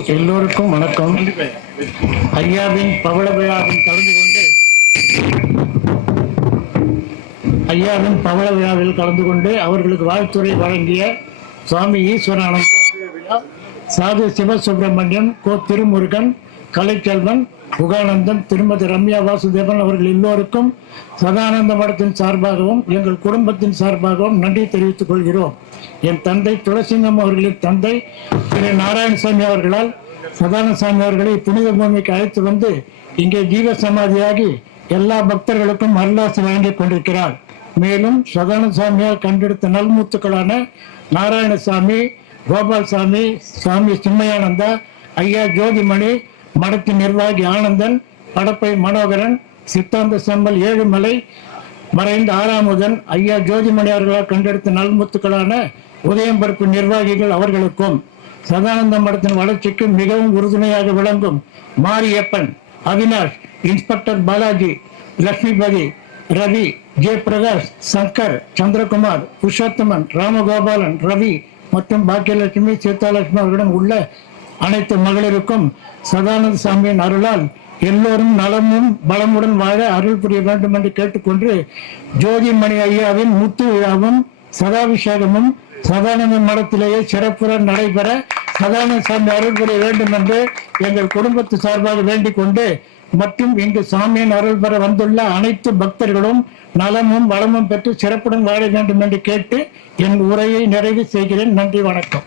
எல்லோருக்கும் வணக்கம். ஐயாவின் பவள விழாவில் கலந்து கொண்டு அவர்களுக்கு வாழ்த்துறை வழங்கிய சுவாமி ஈஸ்வரானந்த, சாது சிவசுப்பிரமணியம், கோ திருமுருகன், கலைச்செல்வன், புகானந்தன், திருமதி ரம்யா வாசுதேவன் அவர்கள் எல்லோருக்கும் சதானந்த மடத்தின் சார்பாகவும் எங்கள் குடும்பத்தின் சார்பாகவும் நன்றி தெரிவித்துக் கொள்கிறோம். என் தந்தை துளசிங்கம் அவர்களின் தந்தை திரு நாராயணசாமி அவர்களால் சதானந்தசாமி அவர்களை புனித பூமிக்கு அழைத்து வந்து இங்கே ஜீவ சமாதியாகி எல்லா பக்தர்களுக்கும் அருளாசி வழங்கிக் கொண்டிருக்கிறார். மேலும் சதானந்தசாமியால் கண்டெடுத்த நல்முத்துக்களான நாராயணசாமி, கோபால்சாமி, சுவாமி சின்மயானந்தா, ஐயா ஜோதிமணி, மடத்தின் நிர்வாகி ஆனந்தன், படப்பை மனோகரன், சித்தாந்த செம்மல் ஏழுமலை, மறைந்த ஆறாமுதன், ஐயா ஜோதிமணி அவர்களால் கண்டெடுத்த நல்முத்துக்களான உதயம்பரப்பு நிர்வாகிகள் அவர்களுக்கும், சதானந்த மடத்தின் வளர்ச்சிக்கு மிகவும் உறுதுணையாக விளங்கும் மாரியப்பன், அவினாஷ், இன்ஸ்பெக்டர் பாலாஜி, லட்சுமிபதி, ரவி, ஜெயபிரகாஷ், சங்கர், சந்திரகுமார், புருஷோத்தமன், ராமகோபாலன், ரவி மற்றும் பாக்கியலட்சுமி, சீதாலட்சுமி அவர்களுடன் உள்ள அனைத்து மகளிருக்கும் சதானந்த சாமியின் அருளால் எல்லோரும் நலமும் பலமுடன் வாழ அருள் புரிய வேண்டும் என்று கேட்டுக்கொண்டு, ஜோதிமணி ஐயாவின் முத்து விழாவும் சதாபிஷேகமும் சதானந்த மடத்திலேயே சிறப்புற நடைபெற சதானந்த சாமி அருள் புரிய வேண்டும் என்று எங்கள் குடும்பத்து சார்பாக வேண்டிக் கொண்டு, மற்றும் இங்கு சாமியின் அருள் பெற வந்துள்ள அனைத்து பக்தர்களும் நலமும் வளமும் பெற்று சிறப்புடன் வாழ வேண்டும் என்று கேட்டு என் உரையை நிறைவு செய்கிறேன். நன்றி, வணக்கம்.